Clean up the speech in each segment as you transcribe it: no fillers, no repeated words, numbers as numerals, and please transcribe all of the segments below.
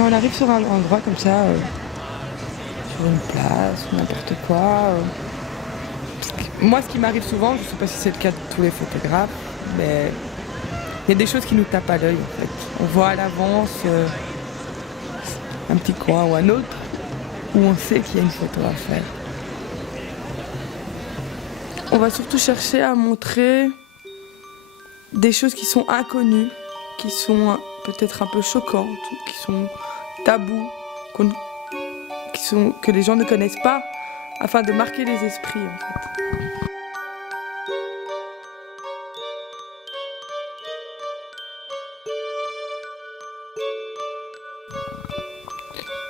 Quand on arrive sur un endroit comme ça, sur une place, n'importe quoi, moi ce qui m'arrive souvent, je ne sais pas si c'est le cas de tous les photographes, mais il y a des choses qui nous tapent à l'œil en fait. On voit à l'avance un petit coin ou un autre où on sait qu'il y a une photo à faire. On va surtout chercher à montrer des choses qui sont inconnues, qui sont peut-être un peu choquantes, qui sont tabous, que les gens ne connaissent pas, afin de marquer les esprits en fait.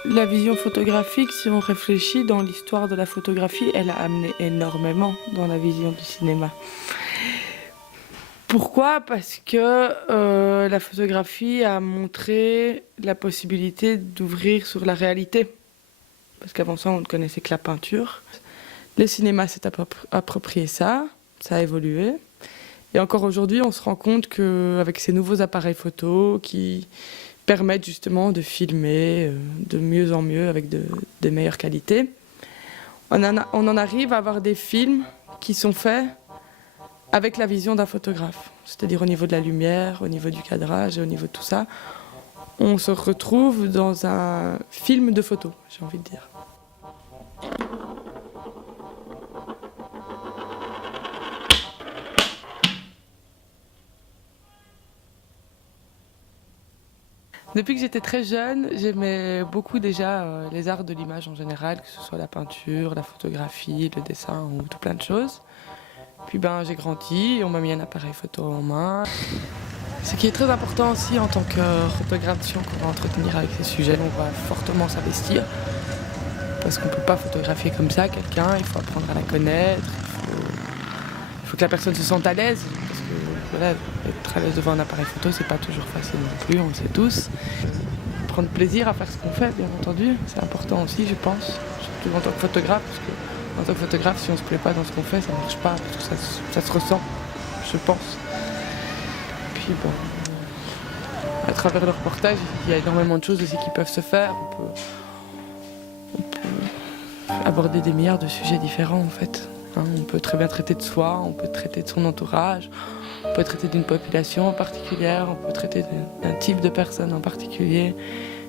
La vision photographique, si on réfléchit dans l'histoire de la photographie, elle a amené énormément dans la vision du cinéma. Pourquoi ? Parce que la photographie a montré la possibilité d'ouvrir sur la réalité. Parce qu'avant ça, on ne connaissait que la peinture. Le cinéma s'est approprié ça, ça a évolué. Et encore aujourd'hui, on se rend compte qu'avec ces nouveaux appareils photo qui permettent justement de filmer de mieux en mieux avec de meilleures qualités, on en arrive à avoir des films qui sont faits avec la vision d'un photographe. C'est-à-dire au niveau de la lumière, au niveau du cadrage et au niveau de tout ça. On se retrouve dans un film de photo, j'ai envie de dire. Depuis que j'étais très jeune, j'aimais beaucoup déjà les arts de l'image en général, que ce soit la peinture, la photographie, le dessin ou tout plein de choses. Puis j'ai grandi, on m'a mis un appareil photo en main. Ce qui est très important aussi en tant que photographe, si on va entretenir avec ces sujets, on va fortement s'investir. Parce qu'on ne peut pas photographier comme ça quelqu'un, il faut apprendre à la connaître, il faut que la personne se sente à l'aise. Parce que voilà, être à l'aise devant un appareil photo, c'est pas toujours facile non plus, on le sait tous. Prendre plaisir à faire ce qu'on fait, bien entendu, c'est important aussi, je pense. Surtout en tant que photographe, parce que en tant que photographe, si on se plaît pas dans ce qu'on fait, ça marche pas, parce que ça se ressent, je pense. Puis à travers le reportage, il y a énormément de choses aussi qui peuvent se faire. On peut aborder des milliards de sujets différents en fait. On peut très bien traiter de soi, on peut traiter de son entourage, on peut traiter d'une population en particulière, on peut traiter d'un type de personne en particulier.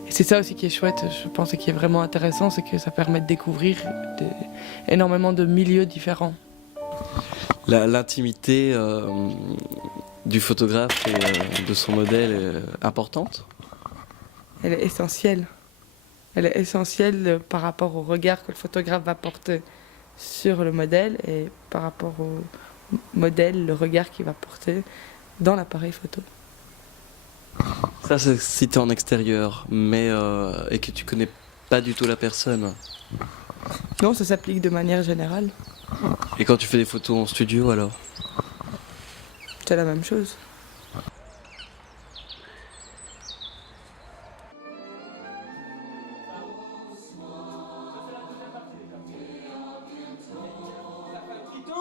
Et c'est ça aussi qui est chouette, je pense, et qui est vraiment intéressant, c'est que ça permet de découvrir énormément de milieux différents. L'intimité du photographe et de son modèle est importante ? Elle est essentielle. Elle est essentielle par rapport au regard que le photographe va porter sur le modèle et par rapport au modèle, le regard qu'il va porter dans l'appareil photo. Ça, c'est si tu es en extérieur, et que tu connais pas du tout la personne. Non, ça s'applique de manière générale. Et quand tu fais des photos en studio, alors ? C'est la même chose.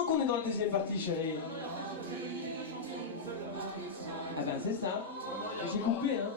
Qu'on est dans la deuxième partie, chérie. Ah ben c'est ça. J'ai coupé, hein.